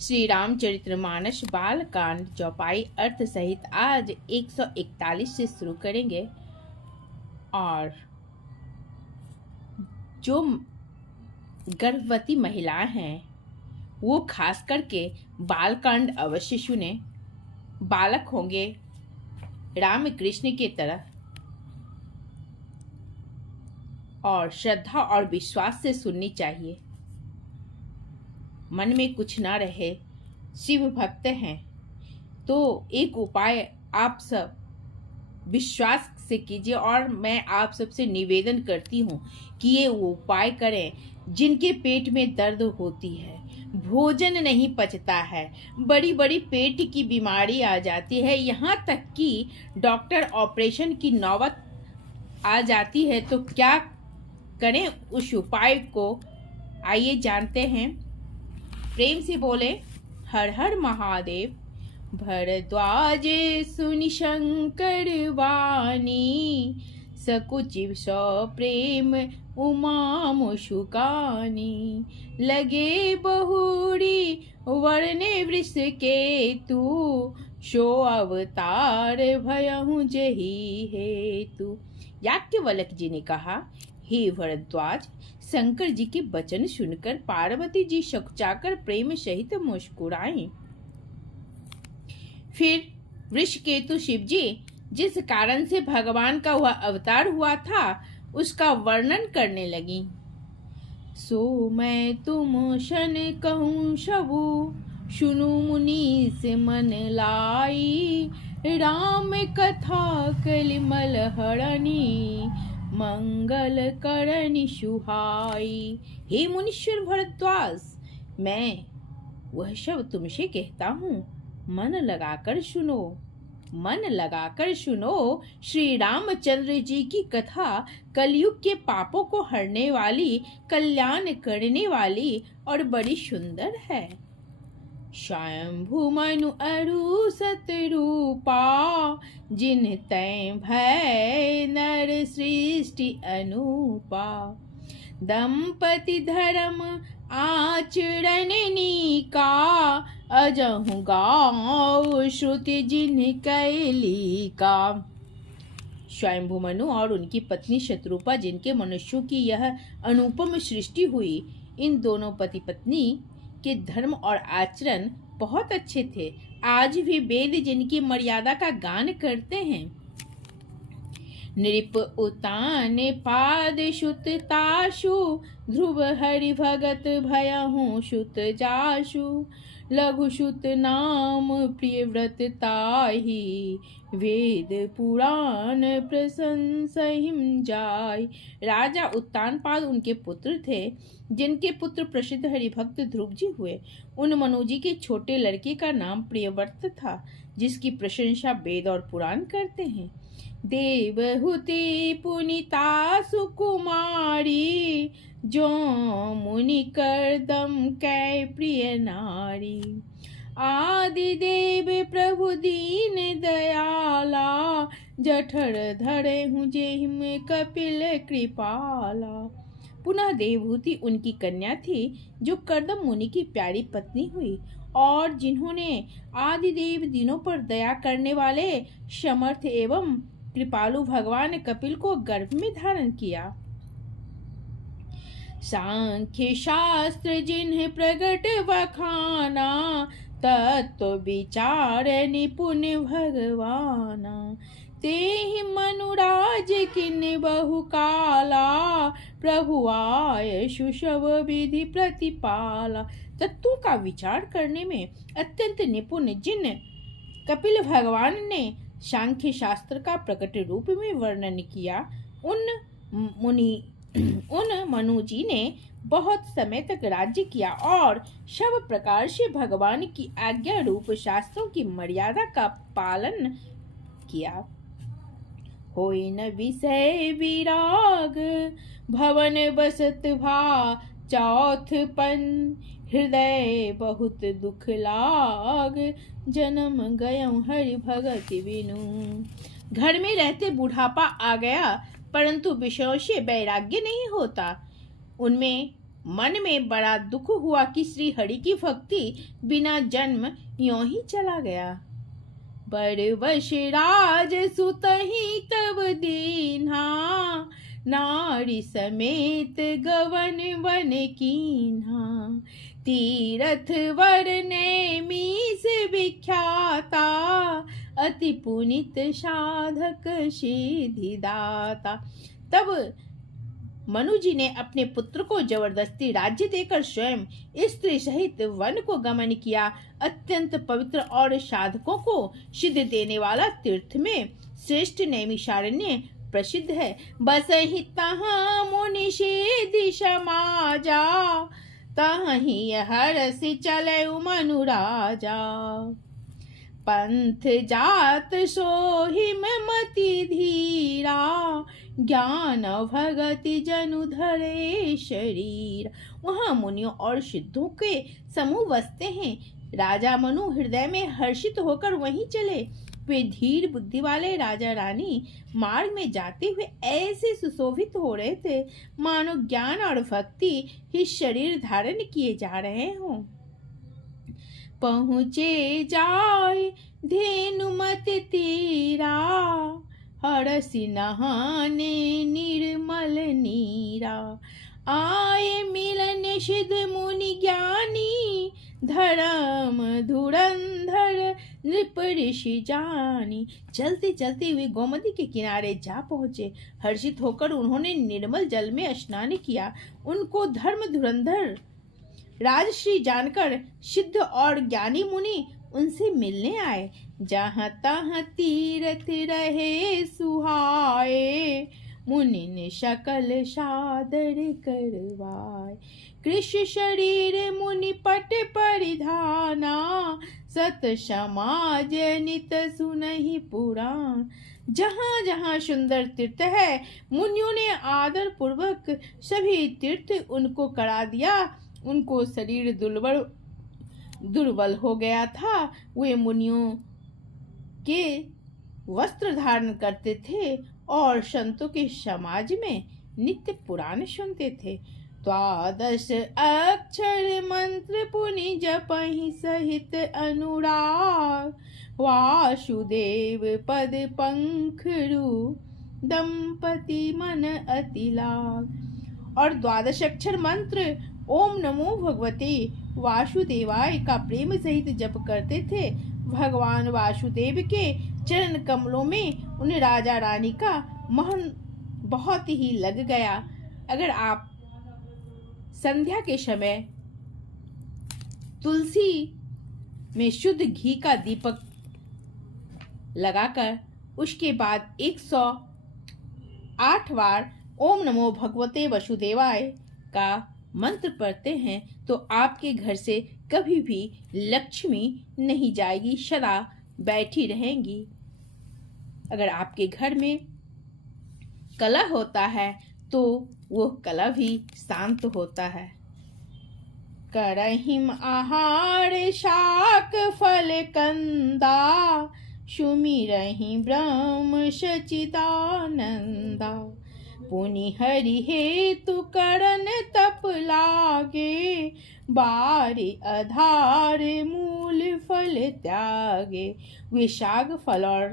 श्री रामचरितमानस बालकांड चौपाई अर्थ सहित आज 141 से शुरू करेंगे। और जो गर्भवती महिलाएं हैं वो खास करके बालकांड अवश्य सुने। बालक होंगे राम कृष्ण की तरह और श्रद्धा और विश्वास से सुननी चाहिए। मन में कुछ ना रहे, शिव भक्त हैं तो एक उपाय आप सब विश्वास से कीजिए। और मैं आप सबसे निवेदन करती हूँ कि ये उपाय करें जिनके पेट में दर्द होती है, भोजन नहीं पचता है, बड़ी बड़ी पेट की बीमारी आ जाती है, यहाँ तक कि डॉक्टर ऑपरेशन की नौबत आ जाती है, तो क्या करें उस उपाय को आइए जानते हैं। प्रेम से बोले हर हर महादेव। भरद्वाज सुनि शंकर वाणी, सकुचिव सौ प्रेम उमा मुशुकानी। लगे बहुरी वर्णे वृष के तू, शो अवतार भयहु जही हेतु। याज्ञवल्क्य जी ने कहा, हे भरद्वाज, शंकर जी के वचन सुनकर पार्वती जी सकचाकर प्रेम सहित मुस्कुराई। फिर वृषकेतु शिव जी जिस कारण से भगवान का वह अवतार हुआ था उसका वर्णन करने लगी। सो मैं तुम शन कहूँ सबू, सुनु मुनि से मन लाई। राम कथा कलिमल हरणी, मंगल करनी सुहाई। हे मुनीश्वर भरद्वाज, मैं वह शब्द तुमसे कहता हूँ, मन लगाकर सुनो, मन लगाकर सुनो। श्री रामचंद्र जी की कथा कलयुग के पापों को हरने वाली, कल्याण करने वाली और बड़ी सुंदर है। स्वयंभू मनु अरु सतरूपा, जिन तै भय नर सृष्टि अनूपा। दंपति धर्म आचरण नीका, अजहु गाओ श्रुति जिन कैली का। स्वयंभू मनु और उनकी पत्नी शत्रुपा, जिनके मनुष्यों की यह अनुपम सृष्टि हुई, इन दोनों पति पत्नी के धर्म और आचरण बहुत अच्छे थे। आज भी वेद जिनकी मर्यादा का गान करते हैं। नृप उतान पाद सुत ताशु, ध्रुव हरि भगत भयहु सुत जाशु। लघु सुत नाम प्रिय व्रत ताहि, वेद पुराण प्रशंसहिम जाय। राजा उत्तानपाद उनके पुत्र थे, जिनके पुत्र प्रसिद्ध हरिभक्त ध्रुव जी हुए। उन मनु जी के छोटे लड़के का नाम प्रियव्रत था, जिसकी प्रशंसा वेद और पुराण करते हैं। देवहुति पुनीता सुकुमारी, जो मुनि करदम कै प्रिय नारी। आदि देव प्रभु दीन दयाला, जठर धरे हूँ जेहिम कपिल कृपाला। पुनः देवहूति उनकी कन्या थी, जो करदम मुनि की प्यारी पत्नी हुई और जिन्होंने आदिदेव दिनों पर दया करने वाले समर्थ एवं कृपालु भगवान कपिल को गर्भ में धारण किया। सांख्य शास्त्र जिन्हें प्रगट बखाना, तत्व विचार निपुण भगवाना। तेहि मनुराज किन बहु काला, प्रभु आय सुशव विधि प्रतिपाला। तत्वों का विचार करने में अत्यंत निपुण जिन कपिल भगवान ने सांख्य शास्त्र का प्रकट रूप में वर्णन किया, उन मनु जी ने बहुत समय तक राज्य किया और सब प्रकार से भगवान की आज्ञा रूप शास्त्रों की मर्यादा का पालन किया। होई न विषय विराग, भवन बसत भा चौथपन। हृदय बहुत दुख लाग, जन्म गयं हरि भगति बिनु। घर में रहते बुढ़ापा आ गया, परंतु विषयों से वैराग्य नहीं होता। उनमें मन में बड़ा दुख हुआ कि श्री हरि की भक्ति बिना जन्म यों ही चला गया। बड़ वश राज सुतहि तब दीन्हा, नारी समेत गवन वन कीन्हा। तीरथ वर नेमी से विख्याता, अति पुनित साधक सिद्धिदाता। तब मनु जी ने अपने पुत्र को जबरदस्ती राज्य देकर स्वयं स्त्री सहित वन को गमन किया। अत्यंत पवित्र और साधकों को सिद्ध देने वाला तीर्थ में श्रेष्ठ नैमिषारण्य प्रसिद्ध है। बसहि तहाँ मुनि सिद्धि समाजा, तहीं हरसि चले मनु राजा। पंथ जात सोहिम मति धीरा, ज्ञान भगति जनु धरे शरीर। वहाँ मुनियों और सिद्धों के समूह बसते हैं। राजा मनु हृदय में हर्षित होकर वहीं चले। वे धीर बुद्धि वाले राजा रानी मार्ग में जाते हुए ऐसे सुशोभित हो रहे थे मानो ज्ञान और भक्ति ही शरीर धारण किए जा रहे हों। पहुँचे जाय धेनुमत तीरा, हरसि नहाने निर्मल नीरा। आए मिलन सिद्ध मुनि ज्ञानी, धर्म धुरंधर नृप ऋषि जानी। चलते चलते वे गोमती के किनारे जा पहुँचे। हर्षित होकर उन्होंने निर्मल जल में स्नान किया। उनको धर्म धुरंधर राजश्री जानकर सिद्ध और ज्ञानी मुनि उनसे मिलने आए। जहाँ तहाँ तीरथ रहे सुहाए, मुनि ने सकल सादर करवाए। कृष्ण शरीर मुनि पट परिधाना, सत समाज नित सुनहि पुराण। जहाँ जहाँ सुंदर तीर्थ है, मुनियों ने आदर पूर्वक सभी तीर्थ उनको करा दिया। उनको शरीर दुर्बल हो गया था। वे मुनियों के वस्त्र धारण करते थे और संतों के समाज में नित्य पुराण सुनते थे। द्वादश अक्षर मंत्र पुनि जपहि सहित अनुराग, वासुदेव पद पंखरु दंपति मन अति लाग। और द्वादश अक्षर मंत्र ओम नमो भगवते वासुदेवाय का प्रेम सहित जप करते थे। भगवान वासुदेव के चरण कमलों में उन राजा रानी का मन बहुत ही लग गया। अगर आप संध्या के समय तुलसी में शुद्ध घी का दीपक लगाकर उसके बाद 108 बार ओम नमो भगवते वासुदेवाय का मंत्र पढ़ते हैं तो आपके घर से कभी भी लक्ष्मी नहीं जाएगी, सदा बैठी रहेंगी। अगर आपके घर में कलह होता है तो वो कलह भी शांत होता है। करहिम आहार शाक फल कंदा, सुमिरहि ब्रह्म सचिदानंदा। पुनि हरि हेतु करन तप लागे, बारी आधार मूल फल त्यागे। वे शाग फल और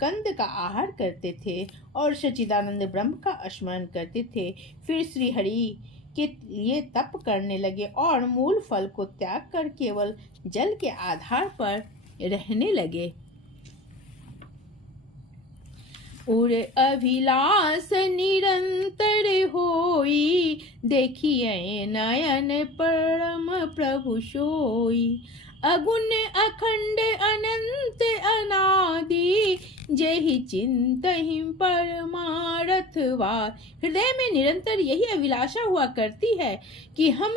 कंद का आहार करते थे और सच्चिदानंद ब्रह्म का स्मरण करते थे। फिर श्री हरि के लिए तप करने लगे और मूल फल को त्याग कर केवल जल के आधार पर रहने लगे। उर अभिलाष निरंतर होई, देखिए नयन परम प्रभु सोई। अगुण अखंड अनंत अनादि, जेहि चिंतहि परमार्थवाद। हृदय में निरंतर यही अभिलाषा हुआ करती है कि हम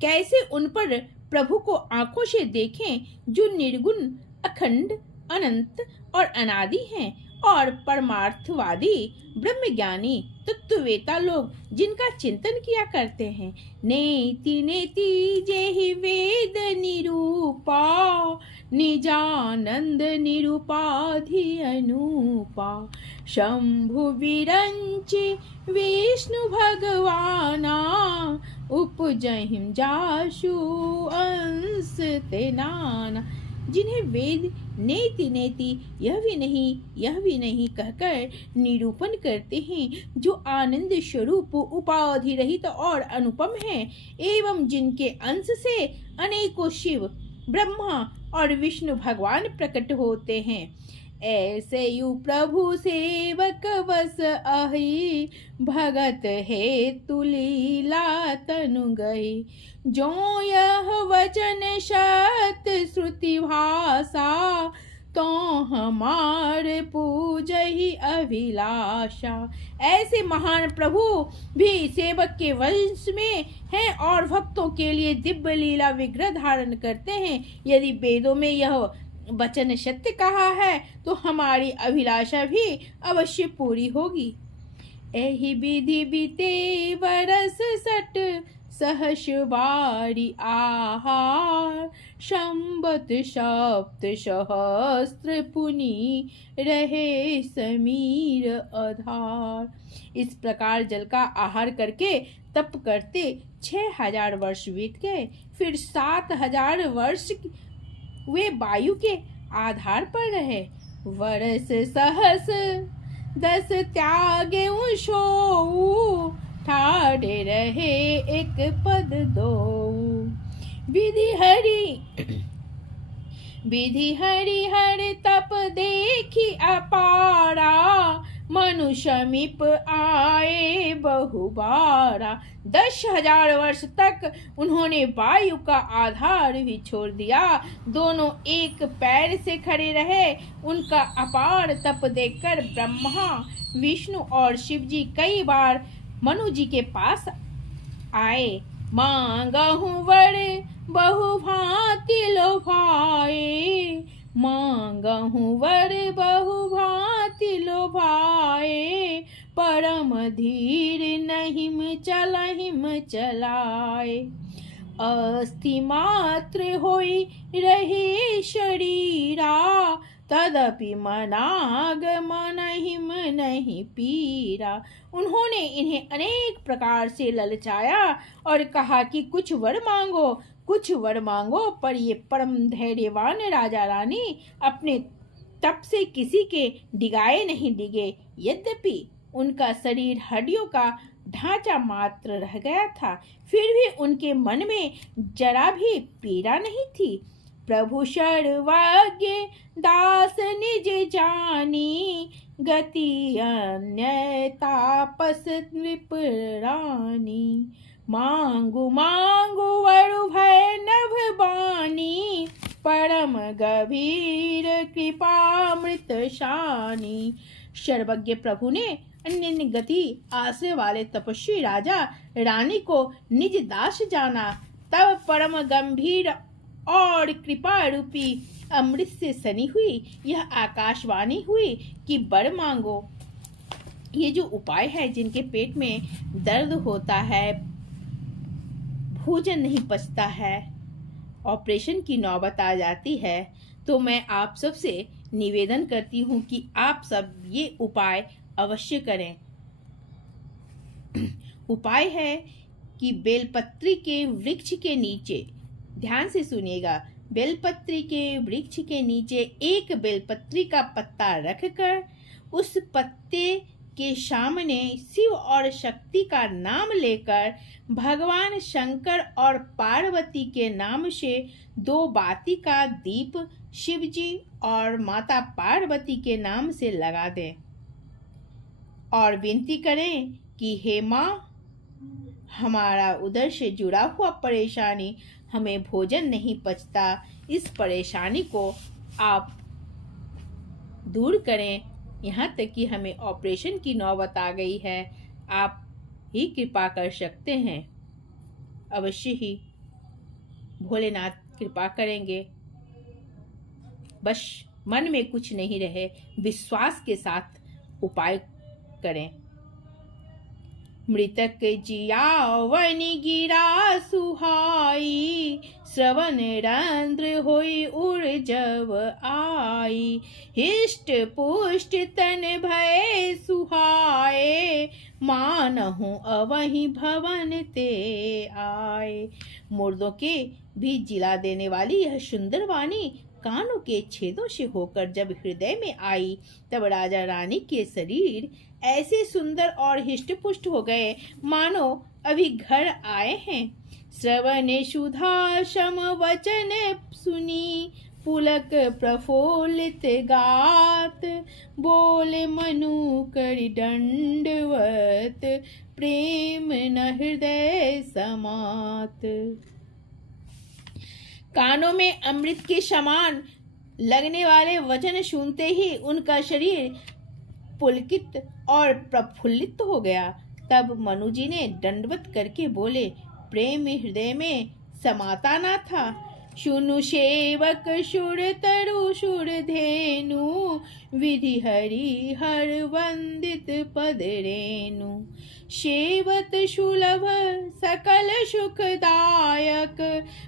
कैसे उन पर प्रभु को आंखों से देखें जो निर्गुण अखंड अनंत और अनादि हैं और परमार्थवादी ब्रह्मज्ञानी तत्ववेता लोग जिनका चिंतन किया करते हैं। नेति नेति जेहि वेद निरूपा, निजानंद निरूपाधि अनूपा। शंभु विरंचि विष्णु भगवाना, उपजहिं जाशु अंस ते नाना। जिन्हें वेद नेति नेति यह भी नहीं कहकर निरूपण करते हैं, जो आनंद स्वरूप उपाधि रहित और अनुपम है, एवं जिनके अंश से अनेकों शिव, ब्रह्मा और विष्णु भगवान प्रकट होते हैं, ऐसे यु प्रभु सेवक बस अहि, भगत हे तुलीला तनु गई। जो यह वचन शत श्रुति भाषा, तो हमारे पूजहि अभिलाषा। ऐसे महान प्रभु भी सेवक के वंश में हैं और भक्तों के लिए दिव्य लीला विग्रह धारण करते हैं। यदि वेदों में यह वचन सत्य कहा है, तो हमारी अभिलाषा भी अवश्य पूरी होगी। एहि विधि बीते बरस सट, सहस बारी आहार, संबत सप्त सहस्त्र पुनि रहे समीर आधार। इस प्रकार जल का आहार करके तप करते 6000 वर्ष बीत गए। फिर 7000 वर्ष वे वायु के आधार पर रहे। वर्ष सहस 10 त्यागे सोऊ, ठाड़े रहे एक पद दो। विधि हरि हर तप देखी अपारा, मनुष्य समीप आए बहुबारा। 10,000 वर्ष तक उन्होंने वायु का आधार भी छोड़ दिया, दोनों एक पैर से खड़े रहे। उनका अपार तप देखकर ब्रह्मा, विष्णु और शिव जी कई बार मनु जी के पास आए। मांगहु वर बहु भांति लोभाए, मांगहु वर बहु भांति लोभाए, परम धीर नहीं चलहिम चलाए। अस्थि मात्र होई रहे शरीरा, तदपि मनाग मनहिम नहीं पीरा। उन्होंने इन्हें अनेक प्रकार से ललचाया और कहा कि कुछ वर मांगो, पर ये परम धैर्यवान राजा रानी अपने तप से किसी के डिगाए नहीं डिगे। यद्यपि उनका शरीर हड्डियों का ढांचा मात्र रह गया था, फिर भी उनके मन में जरा भी पीड़ा नहीं थी। प्रभु सर्वज्ञ दास निज जानी, गति अन्य तापस नृप रानी। मांगु वरु भय नभ बानी, परम गभीर कृपामृत शानी। सर्वज्ञ प्रभु ने अन्य गति आश्रय वाले तपस्वी राजा रानी को निज दास जाना। तब परम गंभीर और कृपा रूपी अमृत से सनी हुई यह आकाशवाणी हुई कि वर मांगो। ये जो उपाय है, जिनके पेट में दर्द होता है, भोजन नहीं पचता है, ऑपरेशन की नौबत आ जाती है, तो मैं आप सबसे निवेदन करती हूँ कि आप सब ये उपाय अवश्य करें। उपाय है कि बेलपत्री के वृक्ष के नीचे, ध्यान से सुनिएगा, बेलपत्री के वृक्ष के नीचे एक बेलपत्री का पत्ता रखकर उस पत्ते के सामने शिव और शक्ति का नाम लेकर भगवान शंकर और पार्वती के नाम से 2 बाती का दीप शिव जी और माता पार्वती के नाम से लगा दें और विनती करें कि हे माँ, हमारा उदर से जुड़ा हुआ परेशानी, हमें भोजन नहीं पचता, इस परेशानी को आप दूर करें। यहाँ तक कि हमें ऑपरेशन की नौबत आ गई है, आप ही कृपा कर सकते हैं। अवश्य ही भोलेनाथ कृपा करेंगे। बस मन में कुछ नहीं रहे, विश्वास के साथ उपाय करें। मृतक जियावन गिरा सुहाई, श्रवण रंध्र होई उर्जव आई। हिष्ट पुष्ट तन भय सुहाए, मानहु अवहि भवन ते आए। मुर्दों के भी जिला देने वाली यह सुंदर वाणी कानों के छेदों से होकर जब हृदय में आई, तब राजा रानी के शरीर ऐसे सुंदर और हिष्ट-पुष्ट हो गए मानो अभी घर आए हैं। श्रवण सुधा सम वचन सुनी, पुलक प्रफुल्लित गात, बोले मनु करि दंडवत, प्रेम न हृदय समात। कानों में अमृत के समान लगने वाले वचन सुनते ही उनका शरीर पुलकित और प्रफुल्लित हो गया। तब मनु जी ने दंडवत करके बोले, प्रेम हृदय में समाता ना था। सुनु सेवक सुर तरु सुर धेनु, विधि हरि हर वंदित पद रेनु। सेवत सुलभ सकल सुखदायक,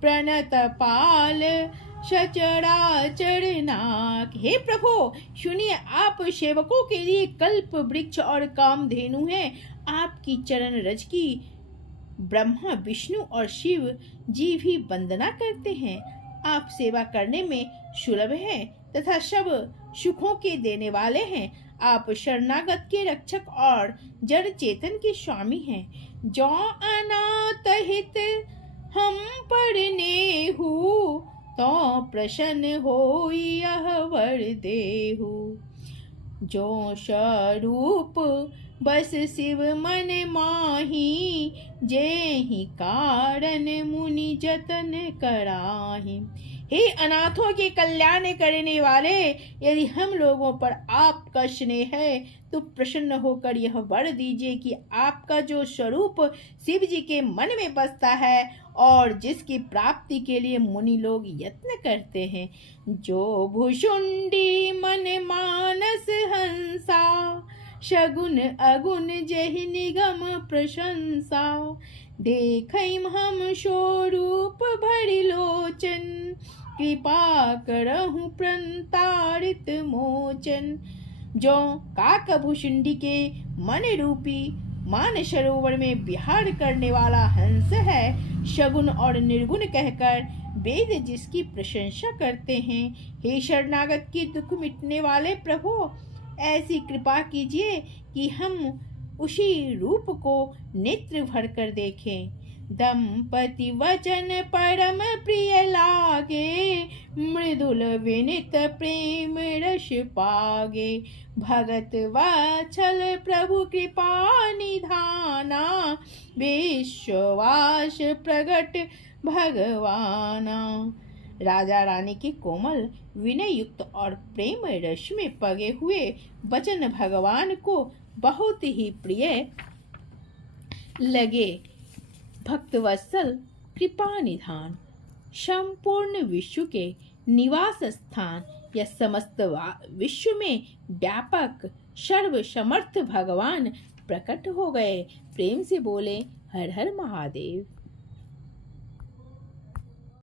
प्रणत पाल सचराचर नाक। हे प्रभु, सुनिए, आप सेवकों के लिए कल्प वृक्ष और कामधेनु हैं। आपकी चरण रज की ब्रह्मा विष्णु और शिव जी भी वंदना करते हैं। आप सेवा करने में सुलभ हैं तथा सब सुखों के देने वाले हैं। आप शरणागत के रक्षक और जड़ चेतन के स्वामी हैं। जो अनाथ हित हम पर नेहु, तो प्रसन्न हो यह वर देहु। जो स्वरूप बस शिव मन माही, जेहि कारण मुनि जतन कराही। हे अनाथों के कल्याण करने वाले, यदि हम लोगों पर आपका स्नेह है तो प्रसन्न होकर यह वर दीजिए कि आपका जो स्वरूप शिव जी के मन में बसता है और जिसकी प्राप्ति के लिए मुनि लोग यत्न करते हैं। जो भुषुंडी मन मानस हंसा, शगुन अगुन जहि निगम प्रशंसा। देखैम हम स्वरूप भरि लोचन, कृपा करहु प्रंतारित मोचन। जो काकभुषुंडी के मन रूपी मान सरोवर में विहार करने वाला हंस है, शगुन और निर्गुण कहकर वेद जिसकी प्रशंसा करते हैं। हे शरणागत की दुख मिटने वाले प्रभु, ऐसी कृपा कीजिए कि हम उसी रूप को नेत्र भर कर देखें। दंपति वचन परम प्रिय लागे, मृदुल विनित प्रेम रस पागे। भगत वात्सल प्रभु कृपा निधाना, विश्वास प्रगट भगवाना। राजा रानी के कोमल विनय युक्त और प्रेम रस में पगे हुए वचन भगवान को बहुत ही प्रिय लगे। भक्तवत्सल कृपा निधान, संपूर्ण विश्व के निवास स्थान या समस्त विश्व में व्यापक सर्व समर्थ भगवान प्रकट हो गए। प्रेम से बोले हर हर महादेव।